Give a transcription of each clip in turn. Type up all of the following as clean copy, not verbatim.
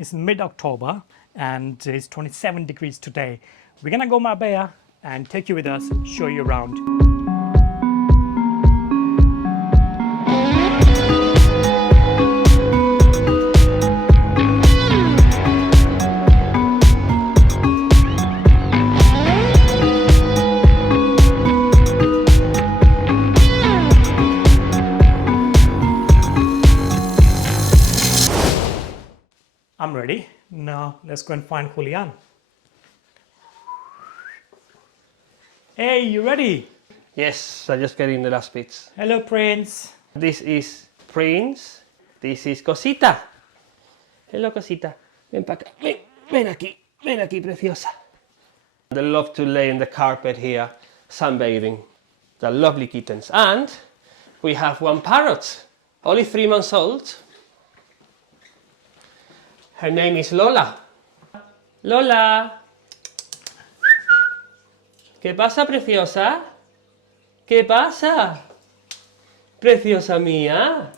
It's mid-October and it's 27 degrees today. We're gonna go Marbella and take you with us, show you around. I'm ready. Now let's go and find Julian. Hey, you ready? Yes, I'm just getting the last bits. Hello, Prince. This is Prince. This is Cosita. Hello, Cosita. Ven para acá. Ven aquí, preciosa. They love to lay in the carpet here, sunbathing. They're lovely kittens. And we have one parrot, only 3 months old. Her name is Lola. Lola. ¿Qué pasa, preciosa? ¿Qué pasa? Preciosa mía.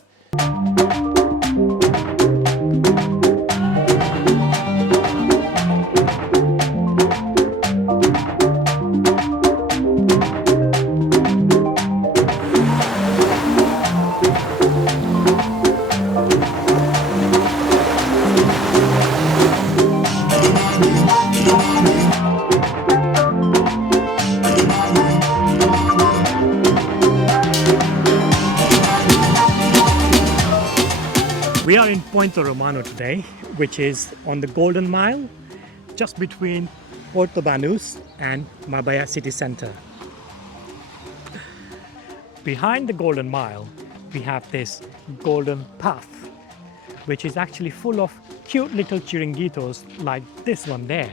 We are in Puente Romano today, which is on the Golden Mile, just between Puerto Banús and Marbella city center. Behind the Golden Mile, we have this golden path, which is actually full of cute little chiringuitos like this one there.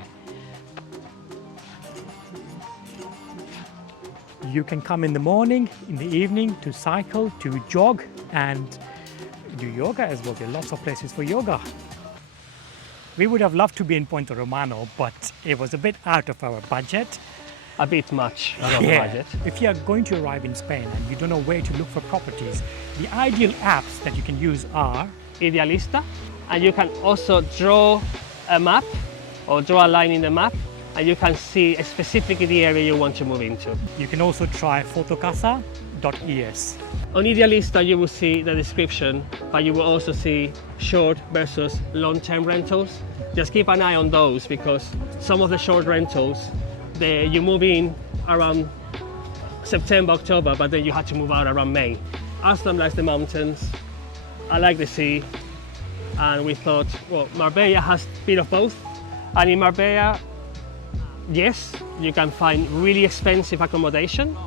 You can come in the morning, in the evening to cycle, to jog and do yoga as well. There are lots of places for yoga. We would have loved to be in Puente Romano, but it was a bit out of our budget. A bit much out of budget. If you are going to arrive in Spain and you don't know where to look for properties, the ideal apps that you can use are Idealista, and you can also draw a map or draw a line in the map, and you can see specifically the area you want to move into. You can also try fotocasa.es. On Idealista you will see the description, but you will also see short versus long-term rentals. Just keep an eye on those, because some of the short rentals, you move in around September, October, but then you have to move out around May. Aslam likes the mountains, I like the sea, and we thought, well, Marbella has a bit of both. And in Marbella, yes, you can find really expensive accommodation,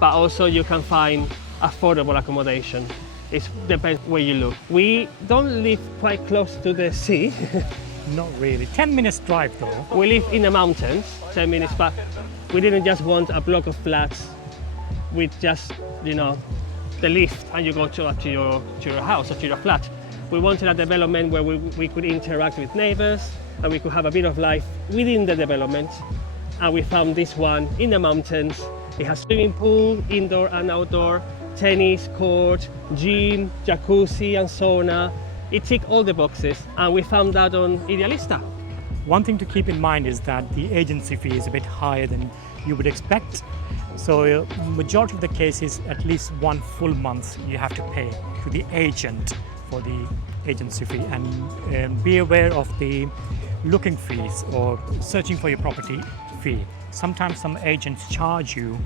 but also you can find affordable accommodation. It depends where you look. We don't live quite close to the sea. Not really. 10 minutes drive though. We live in the mountains, 10 minutes, but we didn't just want a block of flats with just, the lift and you go to your house or to your flat. We wanted a development where we could interact with neighbors and we could have a bit of life within the development. And we found this one in the mountains. It has swimming pool, indoor and outdoor, tennis court, gym, jacuzzi and sauna. It ticked all the boxes, and we found that on Idealista. One thing to keep in mind is that the agency fee is a bit higher than you would expect. So majority of the cases, at least 1 full month you have to pay to the agent for the agency fee, and be aware of the looking fees or searching for your property fee. Sometimes some agents charge you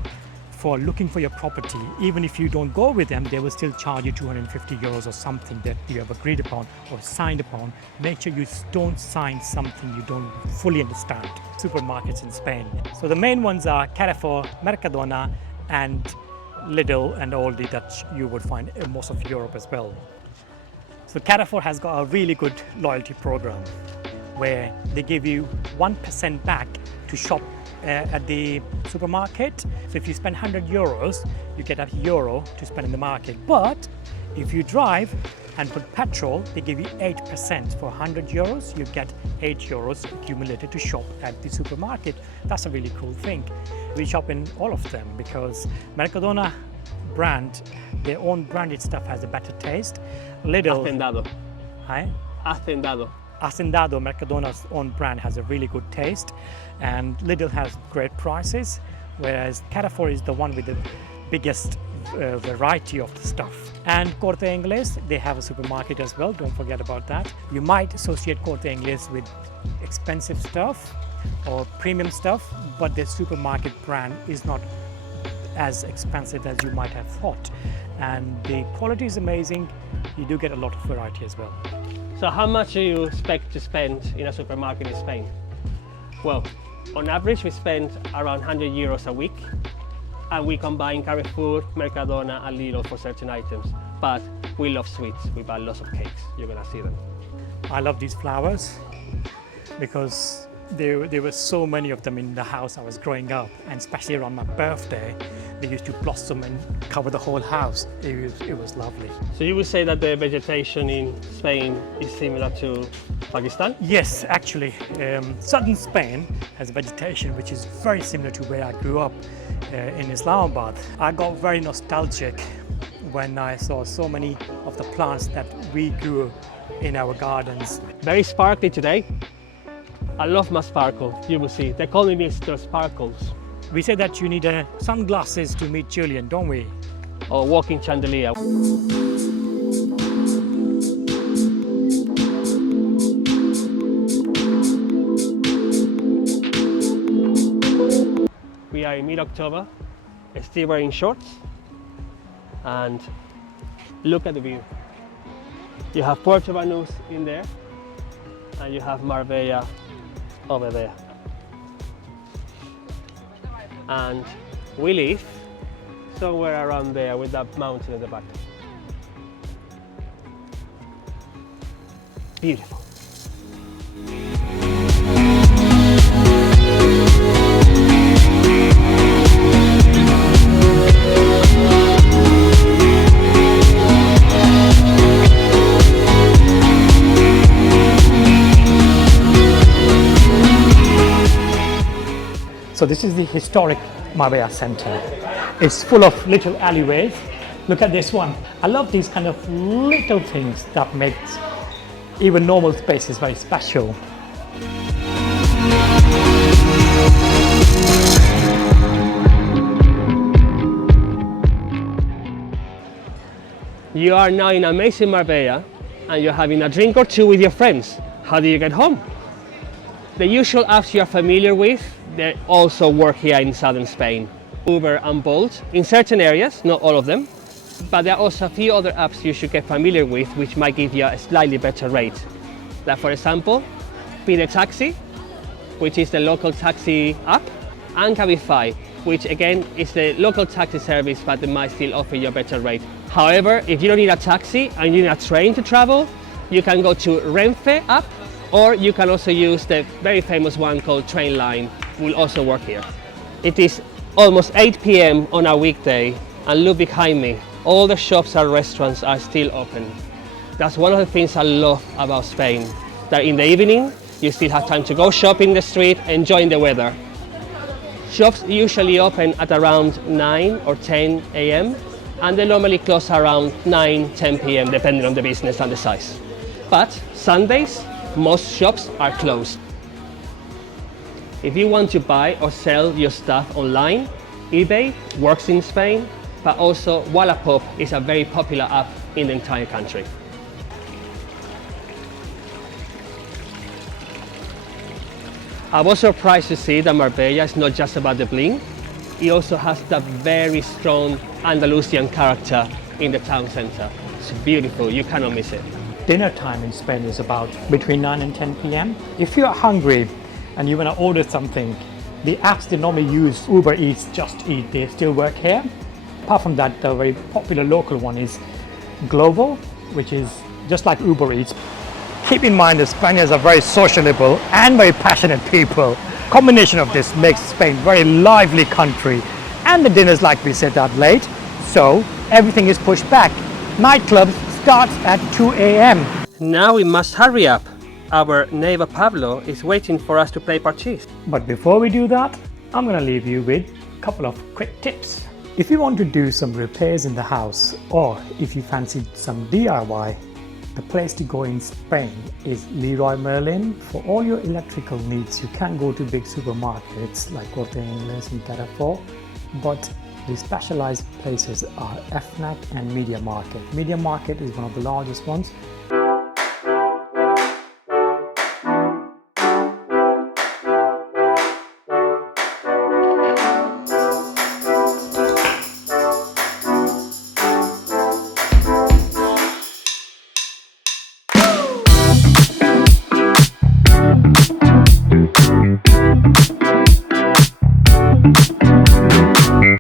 for looking for your property. Even if you don't go with them, they will still charge you 250 euros or something that you have agreed upon or signed upon. Make sure you don't sign something you don't fully understand. Supermarkets in Spain. So the main ones are Carrefour, Mercadona and Lidl and Aldi that you would find in most of Europe as well. So Carrefour has got a really good loyalty program where they give you 1% back to shop at the supermarket. So if you spend 100 euros, you get €1 to spend in the market. But if you drive and put petrol, they give you 8%. For 100 euros, you get 8 euros accumulated to shop at the supermarket. That's a really cool thing. We shop in all of them because Mercadona brand, their own branded stuff has a better taste. Lidl. Hacendado. Hi? Hacendado. Hacendado, Mercadona's own brand, has a really good taste, and Lidl has great prices, whereas Carrefour is the one with the biggest variety of the stuff. And Corte Inglés, they have a supermarket as well, don't forget about that. You might associate Corte Inglés with expensive stuff or premium stuff, but their supermarket brand is not as expensive as you might have thought, and the quality is amazing. You do get a lot of variety as well. So how much do you expect to spend in a supermarket in Spain? Well, on average we spend around 100 euros a week, and we combine Carrefour, Mercadona and Lidl for certain items. But we love sweets, we buy lots of cakes, you're gonna see them. I love these flowers because there were so many of them in the house I was growing up, and especially around my birthday, they used to blossom and cover the whole house. It was lovely. So you would say that the vegetation in Spain is similar to Pakistan? Yes, actually, southern Spain has a vegetation which is very similar to where I grew up in Islamabad. I got very nostalgic when I saw so many of the plants that we grew in our gardens. Very sparkly today. I love my sparkle, you will see. They call me Mr. Sparkles. We say that you need sunglasses to meet Julian, don't we? Or walking chandelier. We are in mid-October, still wearing shorts, and look at the view. You have Puente Romano in there, and you have Marbella over there. And we live somewhere around there with that mountain in the back. Beautiful. So this is the historic Marbella Center. It's full of little alleyways. Look at this one. I love these kind of little things that make even normal spaces very special. You are now in amazing Marbella and you're having a drink or two with your friends. How do you get home? The usual apps you are familiar with, they also work here in southern Spain. Uber and Bolt in certain areas, not all of them, but there are also a few other apps you should get familiar with which might give you a slightly better rate. Like for example, Pide Taxi, which is the local taxi app, and Cabify, which again is the local taxi service but they might still offer you a better rate. However, if you don't need a taxi and you need a train to travel, you can go to Renfe app, or you can also use the very famous one called Trainline, will also work here. It is almost 8 p.m. on a weekday, and look behind me, all the shops and restaurants are still open. That's one of the things I love about Spain, that in the evening you still have time to go shopping in the street, enjoying the weather. Shops usually open at around 9 or 10 a.m. and they normally close around 9, 10 p.m. depending on the business and the size. But Sundays, most shops are closed. If you want to buy or sell your stuff online, eBay works in Spain, but also Wallapop is a very popular app in the entire country. I was surprised to see that Marbella is not just about the bling, it also has that very strong Andalusian character in the town centre. It's beautiful, you cannot miss it. Dinner time in Spain is about between 9 and 10 p.m. If you're hungry and you want to order something, the apps they normally use, Uber Eats, Just Eat, they still work here. Apart from that, the very popular local one is Glovo, which is just like Uber Eats. Keep in mind that Spaniards are very sociable and very passionate people. Combination of this makes Spain a very lively country. And the dinners, like we said, are late, so everything is pushed back. Nightclubs start at 2 a.m. Now we must hurry up. Our neighbor Pablo is waiting for us to play parchís. But before we do that, I'm going to leave you with a couple of quick tips. If you want to do some repairs in the house, or if you fancy some DIY, The place to go in Spain is Leroy Merlin. For all your electrical needs, you can go to big supermarkets like Corte Inglés and Carrefour, but the specialized places are FNAC and Media Market. Media Market is one of the largest ones.